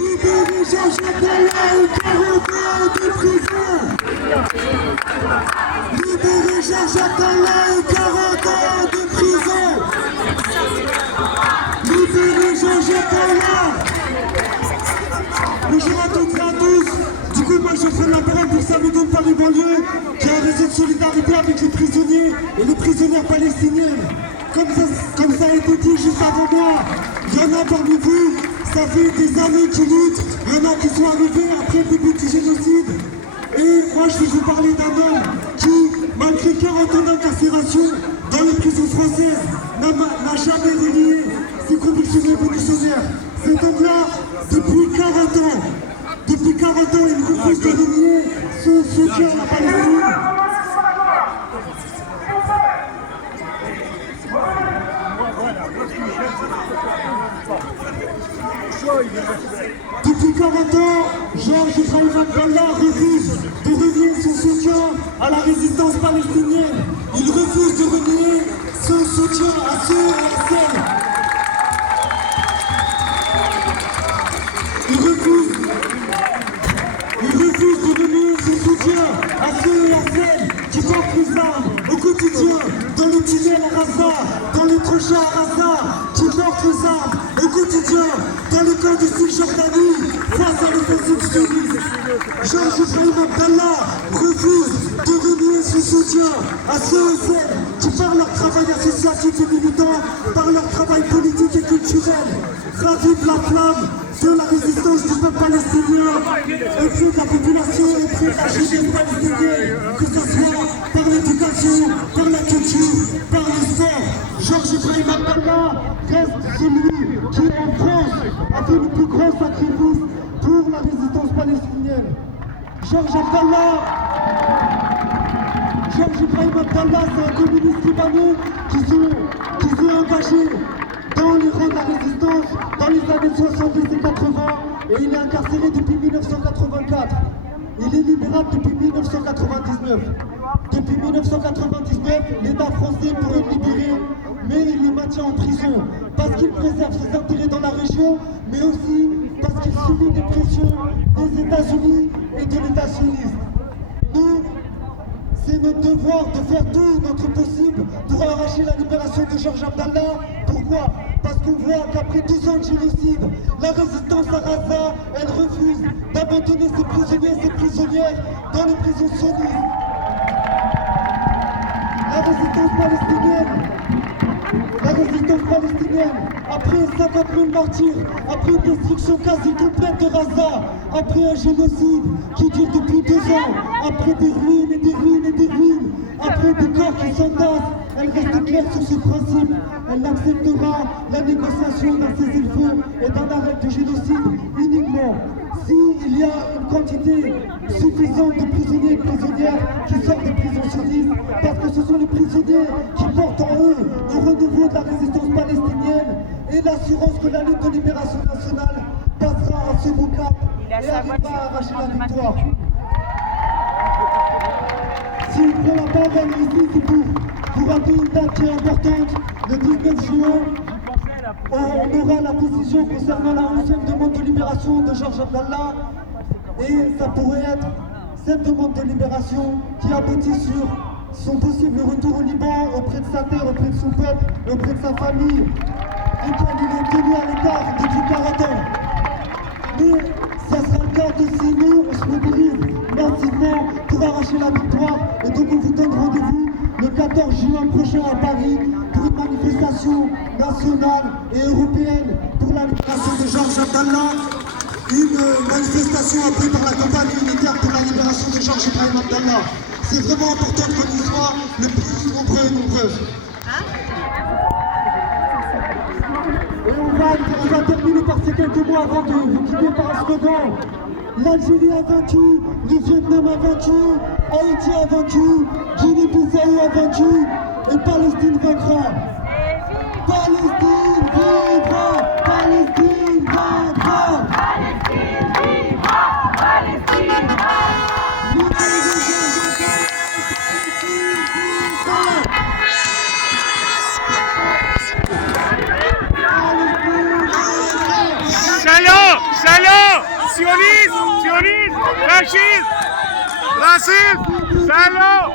Libérez Jean-Jacques Dalla et 40 ans de prison. Libérez Jean-Jacques Dalla et 40 ans de prison. Libérez Jean-Jacques Dalla. Bonjour à toutes et à tous. Du coup, moi je prends la parole pour Samédon de Paris-Banlieue, qui a un réseau de solidarité avec les prisonniers et les prisonnières palestiniennes. Comme ça a été dit juste avant moi, il y en a parmi vous, ça fait des années qu'ils luttent, il y en a qui sont arrivés après le début du génocide. Et moi je vais vous parler d'un homme qui, malgré 40 ans d'incarcération dans les prisons françaises, n'a jamais renié ses convictions révolutionnaires. Cet homme-là, depuis 40 ans, il refuse de renier son soutien à la Palestine. Depuis 40 ans, Georges Ibrahim Abdallah refuse de renier son soutien à la résistance palestinienne. Il refuse de renier son soutien à ceux et à celles. Il refuse de donner son soutien à ceux et à celles qui portent les armes au quotidien, dans les tunnels à Gaza, dans les tranchées à Gaza, qui portent les armes au quotidien, dans les camps de Cisjordanie, face à l'offensive sioniste. Georges Ibrahim Abdallah refuse de renier son soutien à ceux et celles qui, par leur travail associatif et militant, par leur travail politique et culturel, ravivent la flamme de la résistance du peuple palestinien auprès de la population, auprès de la jeunesse palestinienne, que ce soit par l'éducation, par la culture, par le sport. Georges Ibrahim Abdallah reste celui qui, en France, a fait le plus grand sacrifice pour la résistance palestinienne. Georges Ibrahim Abdallah, c'est un communiste libanais qui s'est engagé dans les rangs de la résistance dans les années 70 et 80, et il est incarcéré depuis 1984. Il est libérable depuis 1999. Depuis 1999, l'État français pourrait le libérer, mais il le maintient en prison parce qu'il préserve ses intérêts dans la région, mais aussi parce qu'il subit des pressions des États-Unis et de l'État sioniste. Nous, c'est notre devoir de faire tout notre possible pour arracher la libération de Georges Abdallah. Pourquoi? Parce qu'on voit qu'après 12 ans de génocide, la résistance à Gaza, elle refuse d'abandonner ses prisonniers et ses prisonnières dans les prisons sionistes. La résistance palestinienne, après 50 000 martyrs, après une destruction quasi complète de Gaza, après un génocide qui dure depuis 2 ans, après des ruines et des ruines et des ruines, après des corps qui s'entassent, elle reste claire sur ce principe. Elle n'acceptera la négociation d'un cessez-le-feu et d'un arrêt du génocide uniquement s'il y a une quantité suffisante de prisonniers et prisonnières qui sortent des prisons sionistes, parce que ce sont les prisonniers qui portent en eux le renouveau de la résistance palestinienne et l'assurance que la lutte de libération nationale passera à ce beau cap et arrivera à arracher la victoire. Si on prend la parole ici, c'est pour rappeler une date qui est importante. Le 19 juin, on aura la décision concernant la 11e demande de libération de Georges Abdallah. Et ça pourrait être cette demande de libération qui aboutit sur son possible retour au Liban, auprès de sa terre, auprès de son peuple, auprès de sa famille, duquel il est tenu à l'écart depuis 40 ans. Mais ça sera le cas de si nous, on se mobilise massivement pour arracher la victoire. Et donc on vous donne rendez-vous le 14 juin prochain à Paris pour une manifestation nationale et européenne pour la libération de Georges Abdallah. Une manifestation appelée par la campagne unitaire pour la libération de Georges Ibrahim Abdallah. C'est vraiment important qu'on y soit le plus nombreux et nombreuses. Et on va terminer par ces quelques mots avant de vous quitter par un slogan. L'Algérie a vaincu, le Vietnam a vaincu, Haïti a vaincu, Guinée-Bissau a vaincu, et Palestine vaincra. Palestine vivra! Palestine vaincra! Palestine vivra! Palestine vaincra! Salaud, sioniste, fasciste, raciste, salaud.